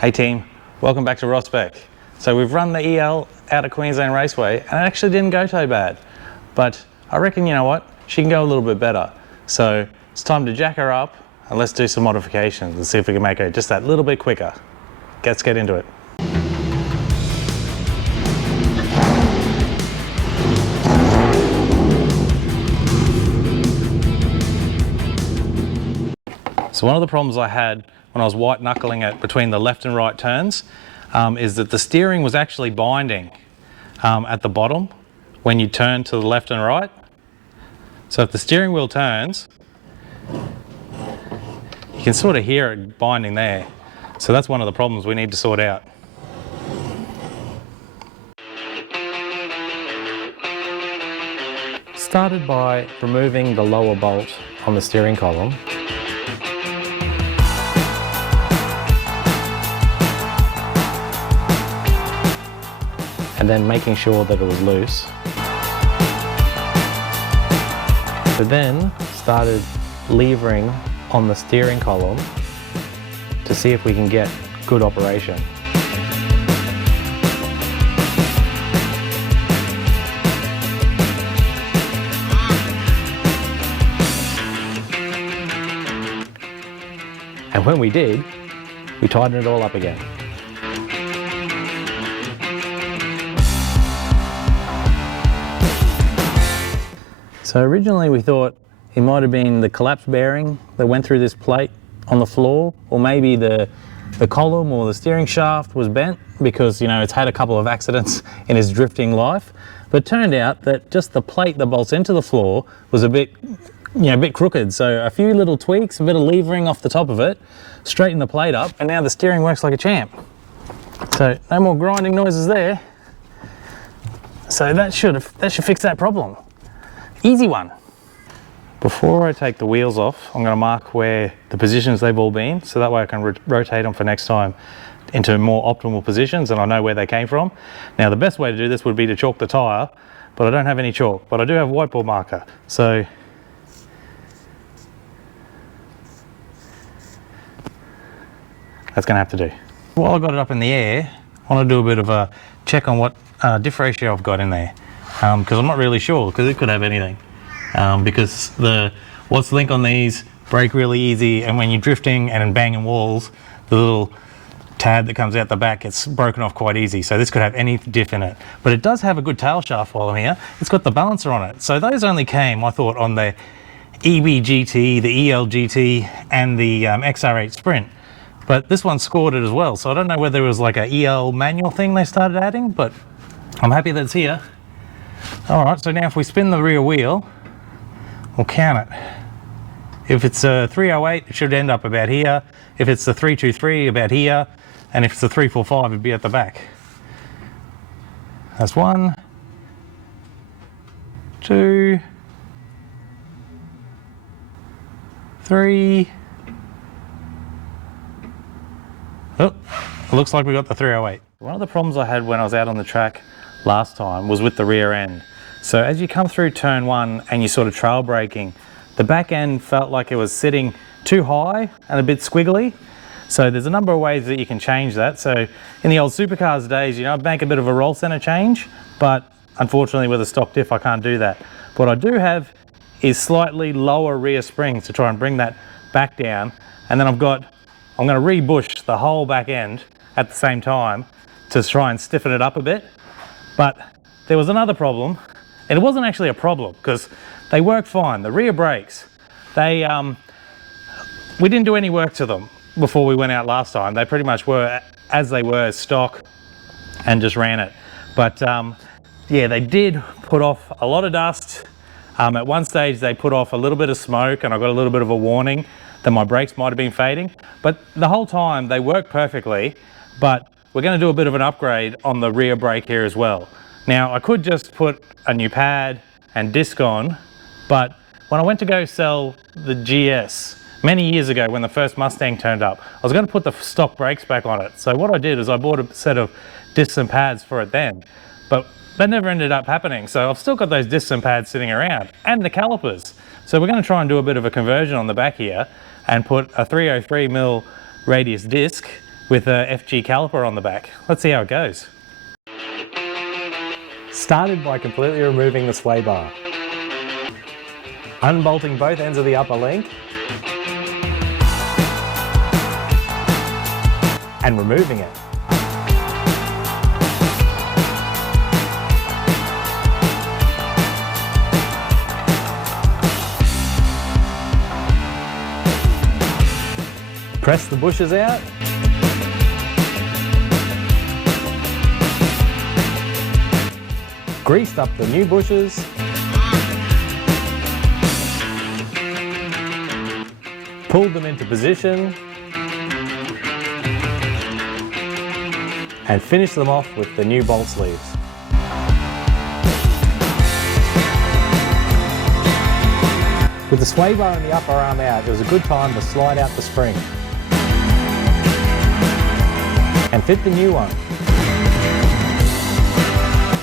Hey team, welcome back to Spec. So we've run the EL out at Queensland Raceway and it actually didn't go so bad. But I reckon, you know what, she can go a little bit better. So it's time to jack her up and let's do some modifications and see if we can make her just that little bit quicker. Let's get into it. So one of the problems I had when I was white knuckling it between the left and right turns is that the steering was actually binding at the bottom when you turn to the left and right. So if the steering wheel turns, you can sort of hear it binding there. So that's one of the problems we need to sort out. Started by removing the lower bolt on the steering column. And then making sure that it was loose. But then started levering on the steering column to see if we can get good operation. And when we did, we tightened it all up again. So originally we thought it might have been the collapsed bearing that went through this plate on the floor, or maybe the column or the steering shaft was bent because, you know, it's had a couple of accidents in its drifting life. But it turned out that just the plate that bolts into the floor was a bit crooked. So a few little tweaks, a bit of levering off the top of it, straighten the plate up, and now the steering works like a champ. So no more grinding noises there. So that should fix that problem. Easy one. Before I take the wheels off, I'm going to mark where the positions they've all been, so that way I can rotate them for next time into more optimal positions and I know where they came from. Now the best way to do this would be to chalk the tyre, but I don't have any chalk, but I do have a whiteboard marker. So that's going to have to do. While I got it up in the air, I want to do a bit of a check on what diff ratio I've got in there. Because I'm not really sure, because it could have anything. Because the what's link on these break really easy, and when you're drifting and banging walls, the little tab that comes out the back gets broken off quite easy. So this could have any diff in it. But it does have a good tail shaft while I'm here. It's got the balancer on it. So those only came, I thought, on the EB-GT, the EL-GT, and the XR8 Sprint. But this one scored it as well. So I don't know whether it was like a EL manual thing they started adding, but I'm happy that it's here. All right, so now if we spin the rear wheel, we'll count it. If it's a 308, it should end up about here. If it's the 323, about here. And if it's the 345, it'd be at the back. That's 1, 2, 3. Oh, it looks like we got the 308. One of the problems I had when I was out on the track last time was with the rear end. So as you come through turn 1 and you're sort of trail braking, the back end felt like it was sitting too high and a bit squiggly. So there's a number of ways that you can change that. So in the old supercars days, you know, I'd make a bit of a roll center change, but unfortunately with a stock diff, I can't do that. What I do have is slightly lower rear springs to try and bring that back down. And then I'm going to rebush the whole back end at the same time to try and stiffen it up a bit. But there was another problem, and it wasn't actually a problem because they work fine. The rear brakes, we didn't do any work to them before we went out last time. They pretty much were as they were, stock, and just ran it. But yeah, they did put off a lot of dust. At one stage they put off a little bit of smoke and I got a little bit of a warning that my brakes might have been fading. But the whole time they worked perfectly, but we're going to do a bit of an upgrade on the rear brake here as well. Now I could just put a new pad and disc on, but when I went to go sell the GS many years ago when the first Mustang turned up, I was going to put the stock brakes back on it. So what I did is I bought a set of discs and pads for it then, but that never ended up happening. So I've still got those discs and pads sitting around and the calipers. So we're going to try and do a bit of a conversion on the back here and put a 303mm radius disc with a FG caliper on the back. Let's see how it goes. Started by completely removing the sway bar. Unbolting both ends of the upper link. And removing it. Press the bushes out. Greased up the new bushes. Pulled them into position. And finished them off with the new bolt sleeves. With the sway bar and the upper arm out, it was a good time to slide out the spring. And fit the new one.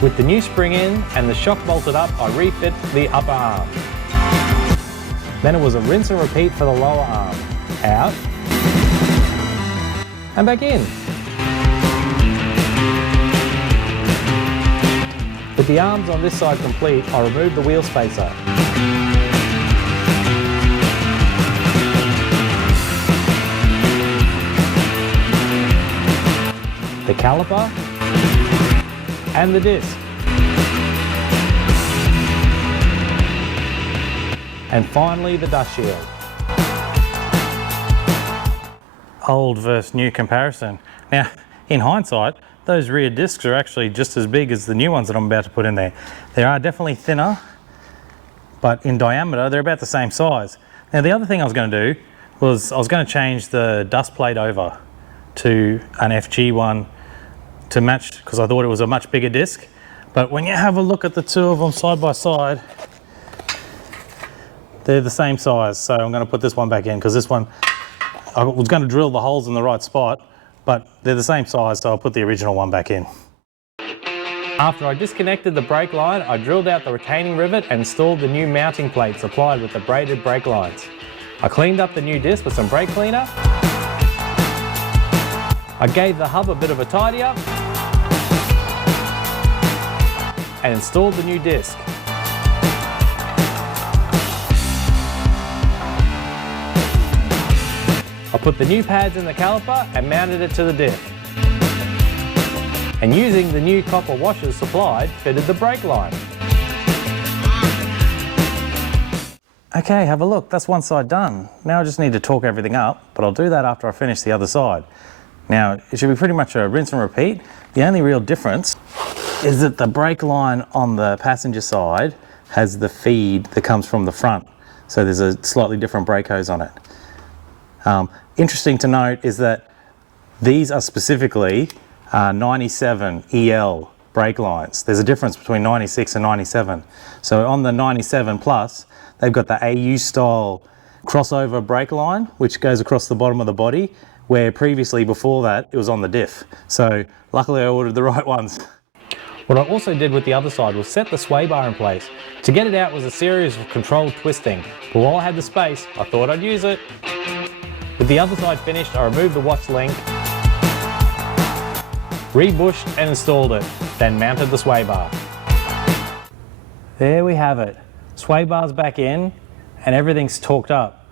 With the new spring in and the shock bolted up, I refit the upper arm. Then it was a rinse and repeat for the lower arm. Out. And back in. With the arms on this side complete, I removed the wheel spacer. The caliper and the disc. And finally the dust shield. Old versus new comparison. Now, in hindsight, those rear discs are actually just as big as the new ones that I'm about to put in there. They are definitely thinner, but in diameter they're about the same size. Now the other thing I was going to do was I was going to change the dust plate over to an FG one to match, because I thought it was a much bigger disc. But when you have a look at the two of them side by side, they're the same size. So I'm going to put this one back in, because this one, I was going to drill the holes in the right spot, but they're the same size, so I'll put the original one back in. After I disconnected the brake line, I drilled out the retaining rivet and installed the new mounting plate supplied with the braided brake lines. I cleaned up the new disc with some brake cleaner. I gave the hub a bit of a tidy up and installed the new disc. I put the new pads in the caliper and mounted it to the diff. And using the new copper washers supplied, fitted the brake line. Okay, have a look, that's one side done. Now I just need to torque everything up, but I'll do that after I finish the other side. Now, it should be pretty much a rinse and repeat. The only real difference is that the brake line on the passenger side has the feed that comes from the front. So there's a slightly different brake hose on it. Interesting to note is that these are specifically 97 EL brake lines. There's a difference between 96 and 97. So on the 97 Plus, they've got the AU style crossover brake line, which goes across the bottom of the body, where previously before that it was on the diff. So luckily I ordered the right ones. What I also did with the other side was set the sway bar in place. To get it out was a series of controlled twisting, but while I had the space, I thought I'd use it. With the other side finished, I removed the watch link, rebushed and installed it, then mounted the sway bar. There we have it. Sway bar's back in and everything's torqued up.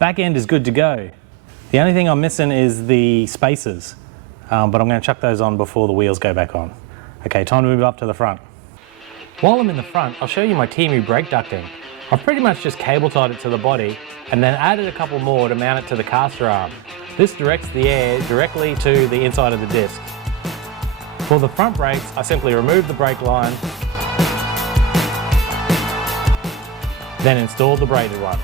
Back end is good to go. The only thing I'm missing is the spacers, but I'm going to chuck those on before the wheels go back on. Okay, time to move up to the front. While I'm in the front, I'll show you my TMU brake ducting. I've pretty much just cable tied it to the body and then added a couple more to mount it to the caster arm. This directs the air directly to the inside of the disc. For the front brakes, I simply remove the brake line, then install the braided one.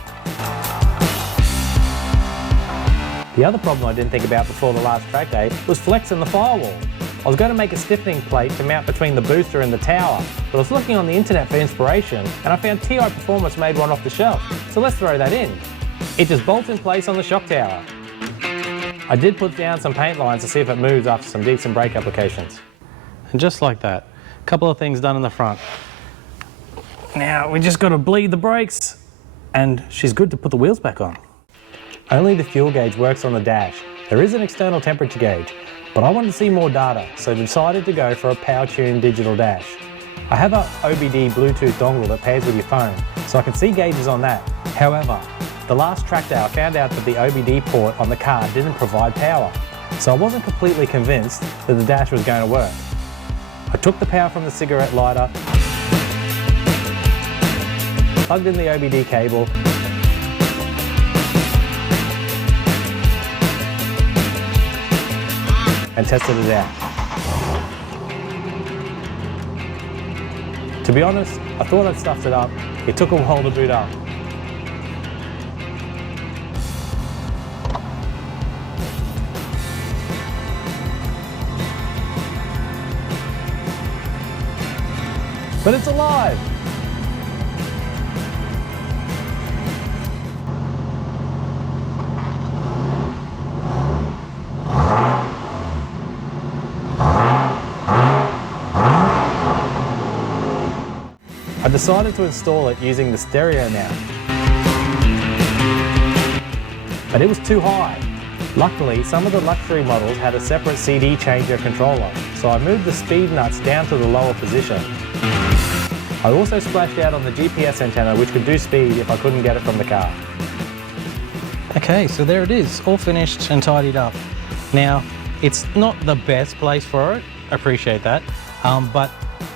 The other problem I didn't think about before the last track day was flexing the firewall. I was going to make a stiffening plate to mount between the booster and the tower, but I was looking on the internet for inspiration and I found TI Performance made one off the shelf, so let's throw that in. It just bolts in place on the shock tower. I did put down some paint lines to see if it moves after some decent brake applications. And just like that, a couple of things done in the front. Now we just got to bleed the brakes and she's good to put the wheels back on. Only the fuel gauge works on the dash, There is an external temperature gauge, but I wanted to see more data, so decided to go for a Powertune digital dash. I have a OBD Bluetooth dongle that pairs with your phone, so I can see gauges on that. However, the last track day I found out that the OBD port on the car didn't provide power, so I wasn't completely convinced that the dash was going to work. I took the power from the cigarette lighter, plugged in the OBD cable, and tested it out. To be honest, I thought I'd stuffed it up. It took a while to boot up. But it's alive! I decided to install it using the stereo mount, but it was too high. Luckily, some of the luxury models had a separate CD changer controller, so I moved the speed nuts down to the lower position. I also splashed out on the GPS antenna, which could do speed if I couldn't get it from the car. Okay, so there it is, all finished and tidied up. Now, it's not the best place for it, I appreciate that, but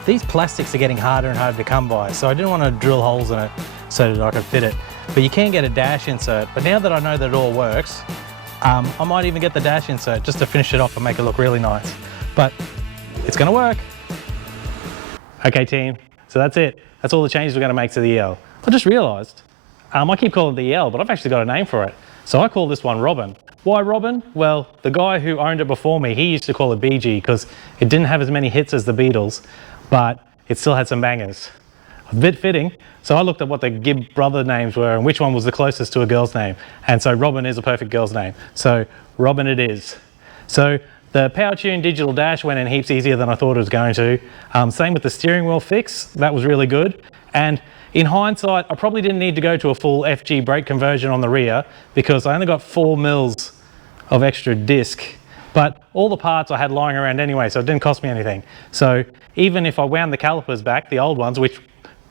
these plastics are getting harder and harder to come by, so I didn't want to drill holes in it so that I could fit it. But you can get a dash insert, but now that I know that it all works, I might even get the dash insert just to finish it off and make it look really nice. But it's gonna work. Okay team, so that's it. That's all the changes we're gonna make to the EL. I just realized, I keep calling it the EL, but I've actually got a name for it. So I call this one Robin. Why Robin? Well, the guy who owned it before me, he used to call it BG because it didn't have as many hits as the Beatles, but it still had some bangers. A bit fitting. So I looked at what the Gibb brother names were and which one was the closest to a girl's name. And so Robin is a perfect girl's name. So Robin it is. So the Powertune digital dash went in heaps easier than I thought it was going to. Same with the steering wheel fix, that was really good. And in hindsight, I probably didn't need to go to a full FG brake conversion on the rear because I only got 4 mils of extra disc. But all the parts I had lying around anyway, so it didn't cost me anything. So even if I wound the calipers back, the old ones, which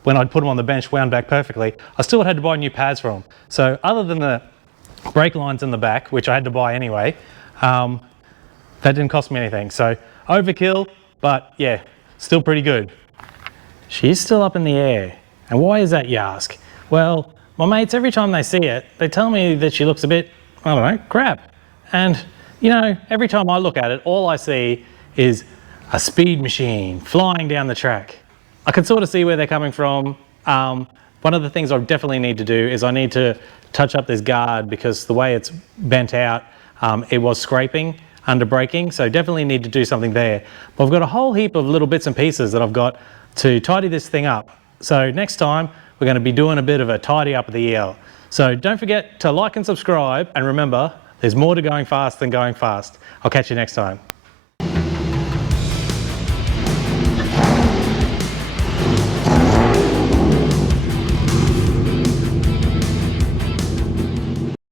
when I'd put them on the bench wound back perfectly, I still had to buy new pads for them. So other than the brake lines in the back, which I had to buy anyway, that didn't cost me anything. So overkill, but yeah, still pretty good. She's still up in the air. And why is that, you ask? Well, my mates, every time they see it, they tell me that she looks a bit, I don't know, crap. And you know, every time I look at it, all I see is a speed machine flying down the track. I can sort of see where they're coming from. One of the things I definitely need to do is I need to touch up this guard because the way it's bent out, it was scraping under braking, so definitely need to do something there. But I've got a whole heap of little bits and pieces that I've got to tidy this thing up. So next time, we're going to be doing a bit of a tidy up of the EL. So don't forget to like and subscribe, and remember, there's more to going fast than going fast. I'll catch you next time.